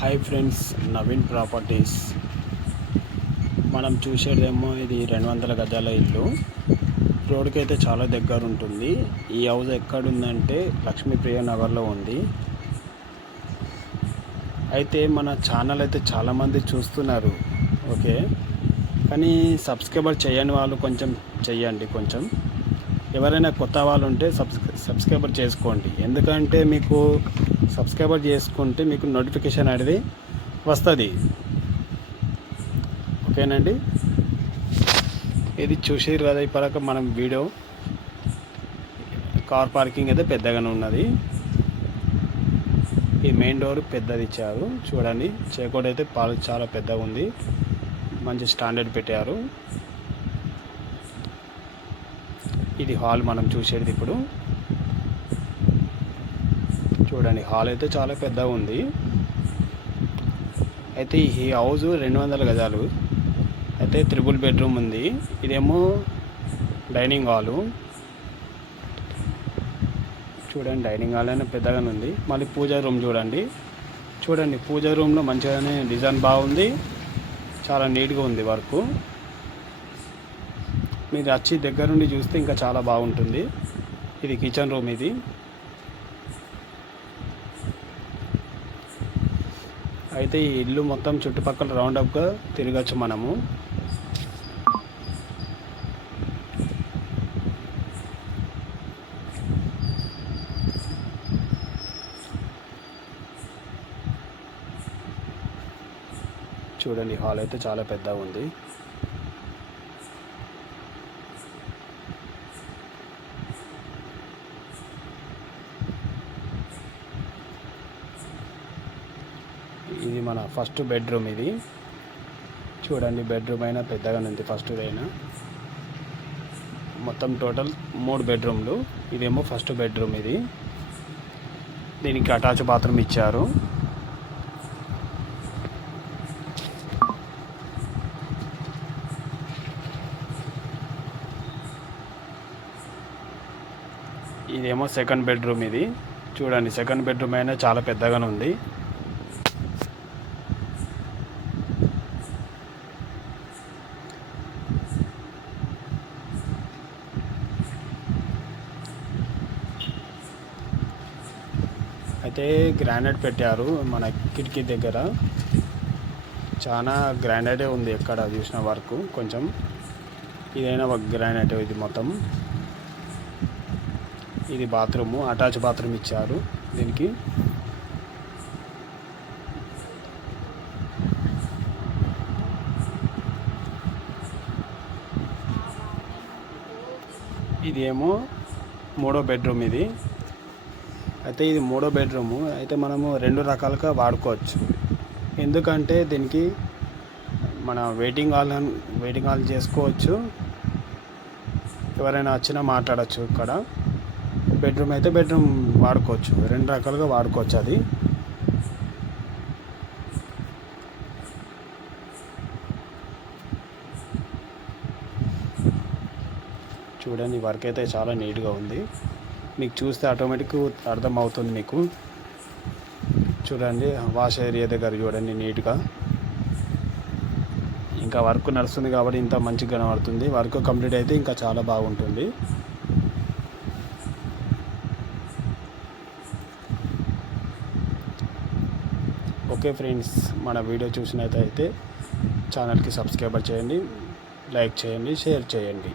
Hi friends, Naveen properties. మనం చూసేదేమో ఇది 200 గజాల ఇల్లు. రోడ్కి అయితే చాలా దగ్గర ఉంటుంది. ఈ హౌస్ ఎక్కడుందంటే లక్ష్మీప్రియ నగర్లో ఉంది. అయితే మన ఛానల్ అయితే చాలామంది చూస్తున్నారు, ఓకే, కానీ సబ్స్క్రైబర్ చేయని వాళ్ళు కొంచెం చెయ్యండి. కొంచెం ఎవరైనా కొత్త వాళ్ళు ఉంటే సబ్స్క్రైబర్ చేసుకోండి. ఎందుకంటే మీకు సబ్స్క్రైబర్ చేసుకుంటే మీకు నోటిఫికేషన్ అనేది వస్తుంది, ఓకేనండి. ఇది చూసారు కదా, ఇప్పటిదాకా మనం వీడియో. కార్ పార్కింగ్ అయితే పెద్దగానే ఉన్నది. ఈ మెయిన్ డోర్ పెద్దది ఇచ్చారు చూడండి. చేకోడ్ అయితే చాలా పెద్దగా ఉంది, మంచి స్టాండర్డ్ పెట్టారు. ఇది హాల్ మనం చూసేది ఇప్పుడు. చూడండి, హాల్ అయితే చాలా పెద్దగా ఉంది. అయితే ఈ హౌస్ 200 గజాలు అయితే 3 బెడ్రూమ్ ఉంది. ఇదేమో డైనింగ్ హాలు. చూడండి, డైనింగ్ హాల్ అయినా పెద్దగానే ఉంది. మళ్ళీ పూజా రూమ్ చూడండి, పూజా రూమ్లో మంచిగానే డిజైన్ బాగుంది, చాలా నీట్గా ఉంది వర్క్. మీరు వచ్చి దగ్గర నుండి చూస్తే ఇంకా చాలా బాగుంటుంది. ఇది కిచెన్ రూమ్. ఇది అయితే ఈ ఇల్లు మొత్తం చుట్టుపక్కల రౌండప్గా తిరగచ్చు మనము. చూడండి, హాల్ అయితే చాలా పెద్దగా ఉంది. ఇది మన ఫస్ట్ బెడ్రూమ్. ఇది చూడండి, బెడ్రూమ్ అయినా పెద్దగానే ఉంది. ఫస్ట్ అయినా మొత్తం టోటల్ 3 బెడ్రూమ్లు. ఇదేమో ఫస్ట్ బెడ్రూమ్. ఇది దీనికి అటాచ్ బాత్రూమ్ ఇచ్చారు. ఇదేమో సెకండ్ బెడ్రూమ్. ఇది చూడండి, సెకండ్ బెడ్రూమ్ అయినా చాలా పెద్దగానే ఉంది. అయితే గ్రానైట్ పెట్టారు మన కిటికీ దగ్గర. చాలా గ్రానైటే ఉంది ఎక్కడ చూసిన వర్క్. కొంచెం ఇదైనా ఒక గ్రానైట్. ఇది మొత్తం. ఇది బాత్రూము, అటాచ్ బాత్రూమ్ ఇచ్చారు దీనికి. ఇది ఏమో 3వ బెడ్రూమ్. ఇది అయితే ఇది 3వ బెడ్రూము. అయితే మనము 2 రకాలుగా వాడుకోవచ్చు. ఎందుకంటే దీనికి మన వెయిటింగ్ హాల్ చేసుకోవచ్చు. ఎవరైనా వచ్చినా మాట్లాడచ్చు. ఇక్కడ బెడ్రూమ్ అయితే బెడ్రూమ్ వాడుకోవచ్చు. 2 రకాలుగా వాడుకోవచ్చు. అది చూడండి, వర్క్ అయితే చాలా నీట్గా ఉంది. మీకు చూస్తే ఆటోమేటిక్ అర్థమవుతుంది మీకు. చూడండి, వాష్ ఏరియా దగ్గర చూడండి నీట్గా. ఇంకా వర్క్ నడుస్తుంది కాబట్టి ఇంత మంచిగా కనబడుతుంది. వర్క్ కంప్లీట్ అయితే ఇంకా చాలా బాగుంటుంది. ఓకే ఫ్రెండ్స్, మన వీడియో చూసినట్లయితే ఛానల్కి సబ్స్క్రైబర్ చేయండి, లైక్ చేయండి, షేర్ చేయండి.